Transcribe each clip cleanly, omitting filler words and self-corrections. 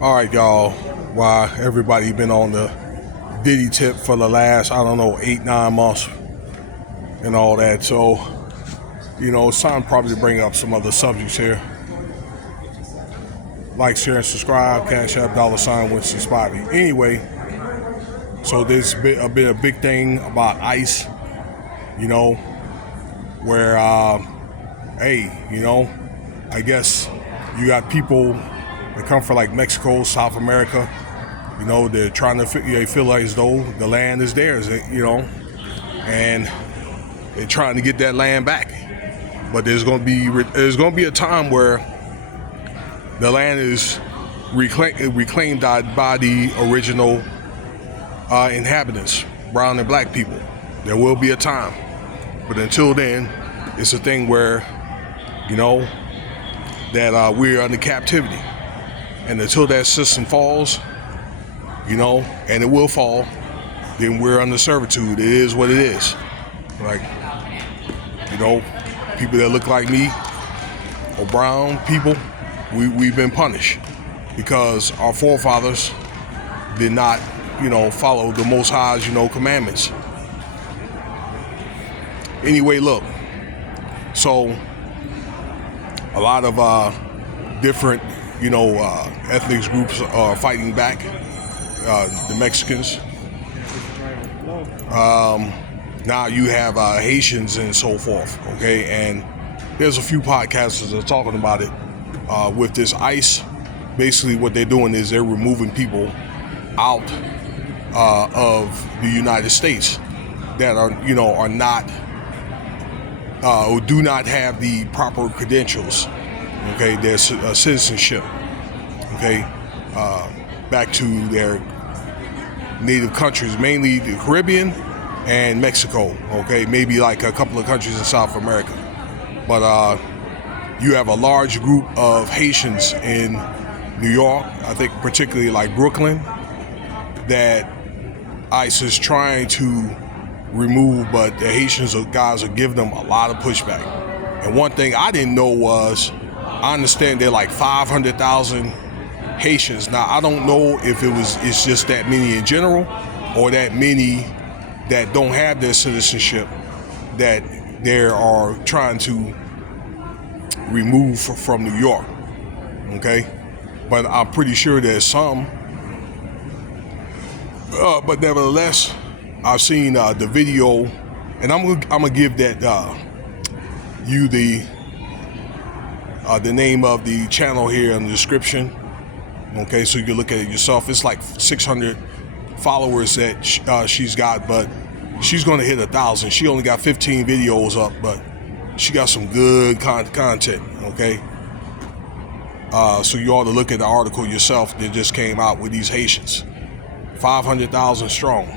All right, y'all. Why everybody been on the Diddy tip for the last, I don't know, 8, 9 months and all that. So, it's time probably to bring up some other subjects here. Like, share, and subscribe. Cash App, $ Winston Spivey. Anyway, so there's been a big thing about ICE, where, I guess you got people that come from like Mexico, South America. They're trying to they feel like as though the land is theirs, and they're trying to get that land back. But there's going to be a time where the land is reclaimed by the original inhabitants, brown and black people. There will be a time, but until then, it's a thing where that we're under captivity, and until that system falls, and it will fall, then we're under servitude. It is what it is. Like, people that look like me or brown people, we've been punished because our forefathers did not, follow the Most High's, commandments. Anyway, look, so a lot of different, ethnic groups are fighting back. The Mexicans. Now you have Haitians and so forth. Okay, and there's a few podcasters that are talking about it. With this ICE, basically what they're doing is they're removing people out of the United States that are not or do not have the proper credentials. Okay, their citizenship. Okay, back to their native countries, mainly the Caribbean and Mexico. Okay, maybe like a couple of countries in South America. But you have a large group of Haitians in New York, I think particularly like Brooklyn, that ICE is trying to remove, but the Haitians guys are giving them a lot of pushback. And one thing I didn't know was, I understand they're like 500,000 Haitians. Now, I don't know if it's just that many in general or that many that don't have their citizenship that they are trying to remove from New York. Okay? But I'm pretty sure there's some. But nevertheless, I've seen the video, and I'm gonna give that you the name of the channel here in the description. Okay, so you can look at it yourself. It's like 600 followers that she's got, but she's going to hit 1,000. She only got 15 videos up, but she got some good content. Okay, so you ought to look at the article yourself that just came out with these Haitians, 500,000 strong.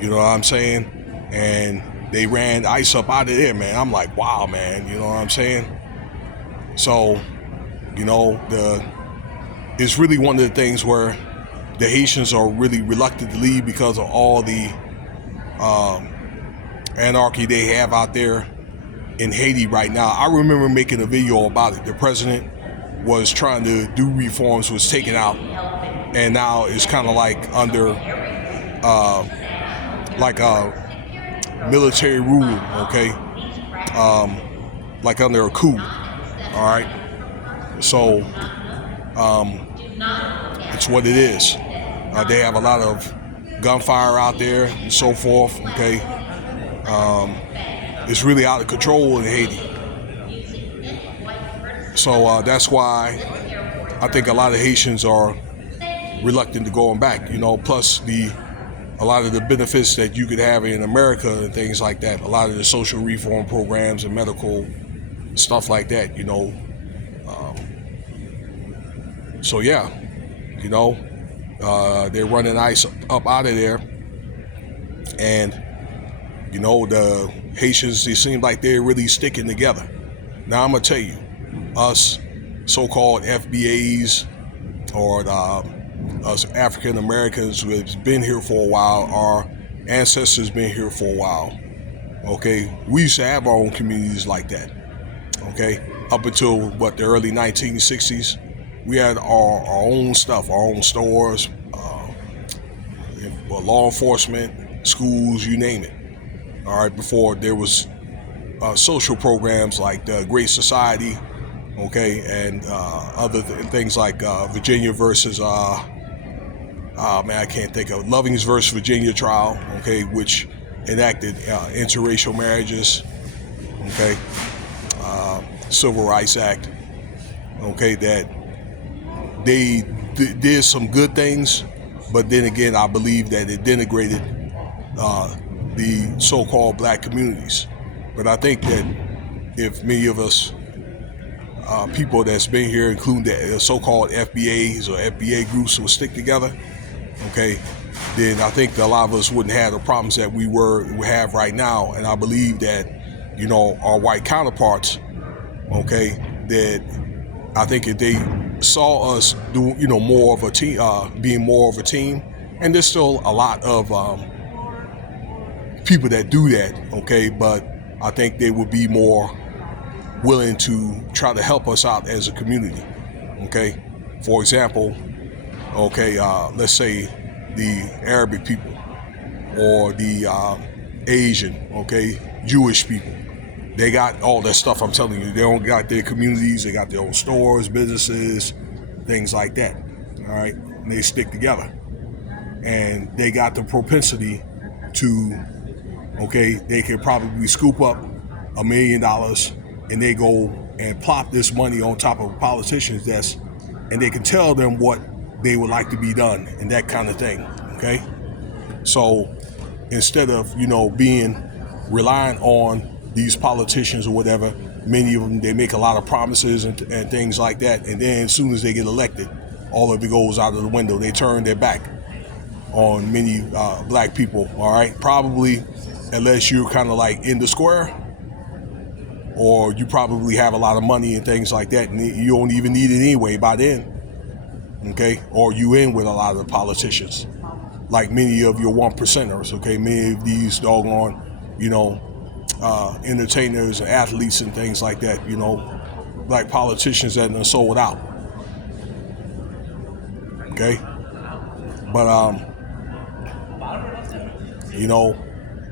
You know what I'm saying? And they ran ICE up out of there, man. I'm like, wow, man. You know what I'm saying? So, it's really one of the things where the Haitians are really reluctant to leave because of all the anarchy they have out there in Haiti right now. I remember making a video about it. The president was trying to do reforms, was taken out, and now it's kind of like under like a military rule, okay? Like under a coup, all right? So, it's what it is. They have a lot of gunfire out there and so forth, okay? It's really out of control in Haiti. So that's why I think a lot of Haitians are reluctant to going back, plus a lot of the benefits that you could have in America and things like that, a lot of the social reform programs and medical stuff like that, so yeah, they're running ICE up out of there, and the Haitians, they seem like they're really sticking together. Now I'm gonna tell you, us so-called FBAs or us African Americans who have been here for a while, our ancestors been here for a while. Okay, we used to have our own communities like that. Okay, up until the early 1960s. we had our own stuff, our own stores, law enforcement, schools, you name it. All right, before there was social programs like the Great Society, okay, and other things like Virginia versus I can't think of Lovings versus Virginia trial, okay, which enacted interracial marriages, okay, Civil Rights Act, okay, that they did some good things, but then again, I believe that it denigrated the so-called black communities. But I think that if many of us people that's been here, including the so-called FBAs or FBA groups, will stick together, okay, then I think that a lot of us wouldn't have the problems that we have right now. And I believe that, you know, our white counterparts, okay, that I think if they saw us do, you know, more of a team, being more of a team, and there's still a lot of people that do that, okay, but I think they would be more willing to try to help us out as a community, okay. For example, okay, let's say the Arabic people or the Asian, okay, Jewish people. They got all that stuff, I'm telling you. They don't got their communities, they got their own stores, businesses, things like that, all right? And they stick together. And they got the propensity to, okay, they can probably scoop up $1 million and they go and plop this money on top of a politician's desk, and they can tell them what they would like to be done and that kind of thing, okay? So instead of, you know, relying on these politicians or whatever, many of them, they make a lot of promises and things like that, and then as soon as they get elected, all of it goes out of the window. They turn their back on many black people, all right? Probably, unless you're kind of like in the square, or you probably have a lot of money and things like that, and you don't even need it anyway by then, okay? Or you in with a lot of the politicians, like many of your 1%ers, okay? Many of these doggone, you know, entertainers and athletes and things like that, you know, like politicians that are sold out, okay? But, you know,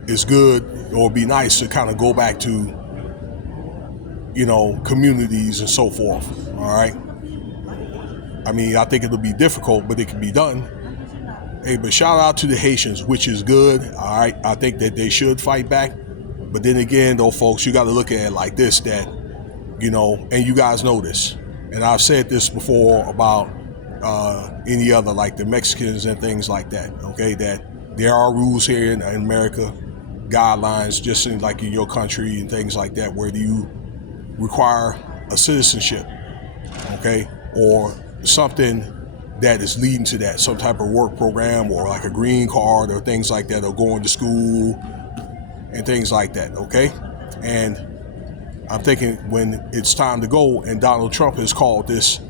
it's good, or it'd be nice to kind of go back to, you know, communities and so forth, all right? I mean, I think it'll be difficult, but it can be done. Hey, but shout out to the Haitians, which is good, all right? I think that they should fight back. But then again, though, folks, you got to look at it like this, that, you know, and you guys know this, and I've said this before about any other, like the Mexicans and things like that, okay, that there are rules here in America, guidelines, just in, like in your country and things like that, where you require a citizenship, okay, or something that is leading to that, some type of work program or like a green card or things like that, or going to school and things like that, okay? And I'm thinking when it's time to go, and Donald Trump has called this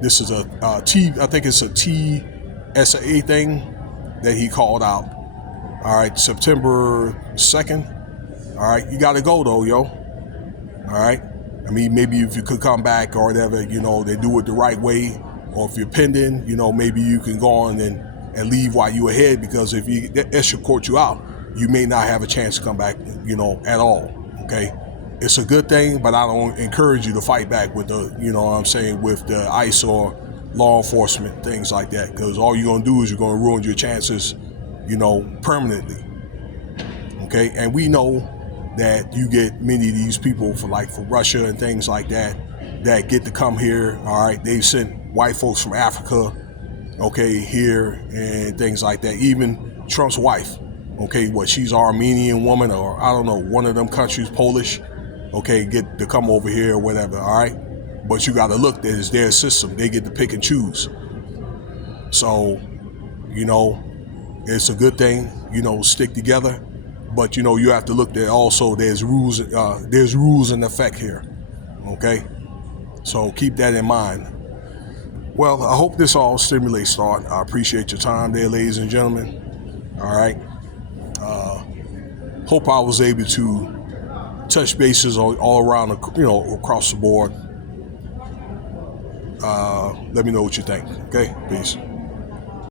this is I think it's a TSA thing that he called out, all right, September 2nd, all right, you got to go though, yo, all right? I mean, maybe if you could come back or whatever, you know, they do it the right way, or if you're pending, you know, maybe you can go on and leave while you're ahead, because if that should court you out, you may not have a chance to come back, you know, at all, okay? It's a good thing, but I don't encourage you to fight back with the, you know what I'm saying, with the ICE or law enforcement, things like that, because all you're going to do is you're going to ruin your chances, you know, permanently, okay? And we know that you get many of these people for Russia and things like that get to come here, all right? They've sent white folks from Africa, okay, here and things like that. Even Trump's wife, okay, she's an Armenian woman, or I don't know, one of them countries, Polish, okay, get to come over here or whatever, all right? But you got to look, that it's their system. They get to pick and choose. So, you know, it's a good thing, you know, stick together. But, you know, you have to look there also, there's rules in effect here, okay? So keep that in mind. Well, I hope this all stimulates thought. I appreciate your time there, ladies and gentlemen, all right? Hope I was able to touch bases all around, you know, across the board. Let me know what you think. Okay, peace.